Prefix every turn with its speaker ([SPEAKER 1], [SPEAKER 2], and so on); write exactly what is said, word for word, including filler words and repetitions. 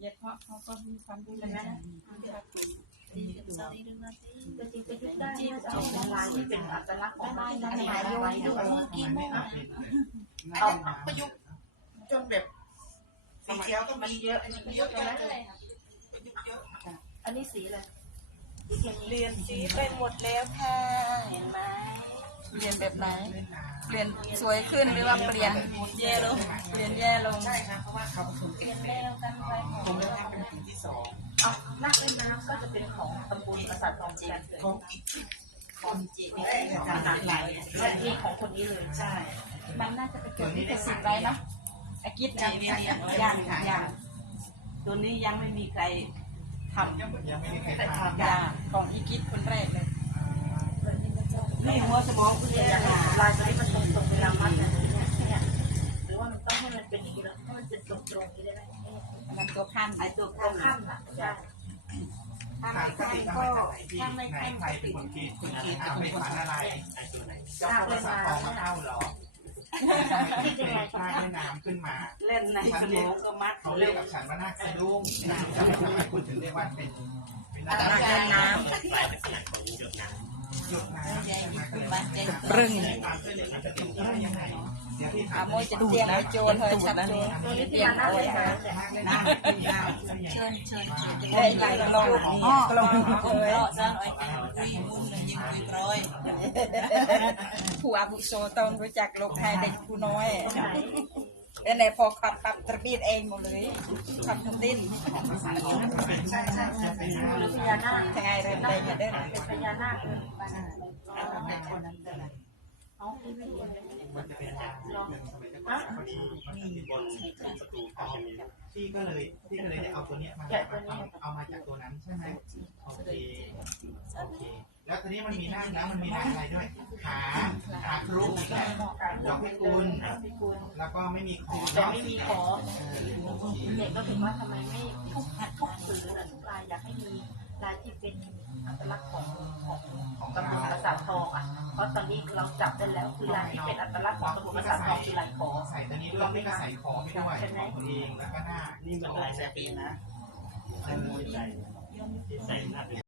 [SPEAKER 1] จ็ดเพราะเขาก็มีความดูแลนะจริงจะยึดได้จะเอาลายที่เป็นอัตลักษณ์ของลายลายลายโยนดูกี่โมง
[SPEAKER 2] เอาประยุกต์จนแบบสีเขียวก็มีเยอะเยอะกันเลย
[SPEAKER 1] อันนี้สีอะไร
[SPEAKER 3] เปลี่ยนสีเป็นหมดแล้วค่ะเห็นไหมเปลี่ยนแบบไหนเปลี่ยนสวยขึ้นหรือว่าเปลี่ยนแย่ลงเปลี่ยนแย่ลง
[SPEAKER 2] ใช่ครับเพราะว่าเขาผสมเปลี่ยนแนวกันไปผมจะทำเป็นสีที่สอง
[SPEAKER 1] เอานักเล่นน้ำก็จะเป็นของตำบลปราสาททองเจียน
[SPEAKER 2] ของอีก
[SPEAKER 1] ของเจียนหลากหลายและนี่ของคนนี้เลยใช่มันน่าจะเป็นเกี่ยวกับสิ่งไรนะอากิจยังยังยังตัวนี้ยังไม่มีใครทำ
[SPEAKER 2] ยังไม่มีใครท
[SPEAKER 1] ำยาของอีกิจคนแรกเลย
[SPEAKER 3] นี่หัวสมองคุณยาย
[SPEAKER 1] ลายตัวนี้มันตรงตรงเวลามัดแบบนี้เนี่ยหรือว่ามันต้องให้มันเป็นอย่างนี้แล้วให้มันเป็นตรงตรงนี้ได้ไหมมันตัวขั้นไอตัวขั้นอ่ะใช่
[SPEAKER 2] ทางคติก็ถ้าไม่ให้ใครเป็นคนคิดคนคิดเอาไปฝันอะไรเจ้าภาษาทองมาเข้าหรอ
[SPEAKER 1] คิดยังไง
[SPEAKER 2] ใต้น้ำขึ้นมา
[SPEAKER 3] เล่นในสมองก็มัด
[SPEAKER 2] เขาเรียกกับฉันว่านาคสะดุ้งทำไมคุณถึงเรียกว่าเป็นเป็นนาค
[SPEAKER 3] น้ำ
[SPEAKER 2] หยดน้ำ
[SPEAKER 3] ปรึง
[SPEAKER 2] อา
[SPEAKER 3] โมยจะเตียงไปโจรเธอชัดเลย
[SPEAKER 1] ตัวนี้ที่มันน่าเล่นนะ
[SPEAKER 3] เชิญเชิญเชิญได้ใหญ่ลงกลมเลยร้านอ้อยเป็นคุยมุ้งเลยยิ้มคุยร้อยผู้อาบุโซต้องรู้จักโลกไทยเด็กผู้น้อยแล้วในพอขับปรับตระบีดเองหมดเลยขับทั้งดิ้น
[SPEAKER 2] ใช่ใช่ใช่เป็น
[SPEAKER 1] พญานาค
[SPEAKER 3] ใช่เลยได้ยังได้
[SPEAKER 1] เป็นพญานาคเลย
[SPEAKER 2] เป็นคนนั้นเป็นอะไร
[SPEAKER 1] เอาที่ไม่เห็น
[SPEAKER 2] มันจะเป็นอาจารย์พอดีมันมีบนประตูที่ก็เลยที่ก็เลยได้เอาตัวนี้มาเอามาจากตัวนั้นใช่ไหมโอเคโอเคแล้วตัวนี้มันมีหน้าแล้วมันมีหน้าอะไรด้วยขาขาครุกดอกพิกุลแล้วก็ไม่มีขอ
[SPEAKER 1] แต่ไม่มีขอเด็กก็ถึงว่าทำไมไม่ทุกทุกสื่อทุกลายอยากให้มีลายที่เป็นอัตลักษณ์ของของของตำบลปราสาททองอ่ะเพราะตอนนี้เราจับได้แล้วคือลายที่เป็นอัตลักษณ์ของตำบลปราสาททองคือลายขอ
[SPEAKER 2] ใส่ตัวนี้ด้วยไม่ก็ใส่ขอไม่ด้วยของตัวเองแล้วก็หน้า
[SPEAKER 3] นี่มันลายแซปีนะใส่ใส่หน้า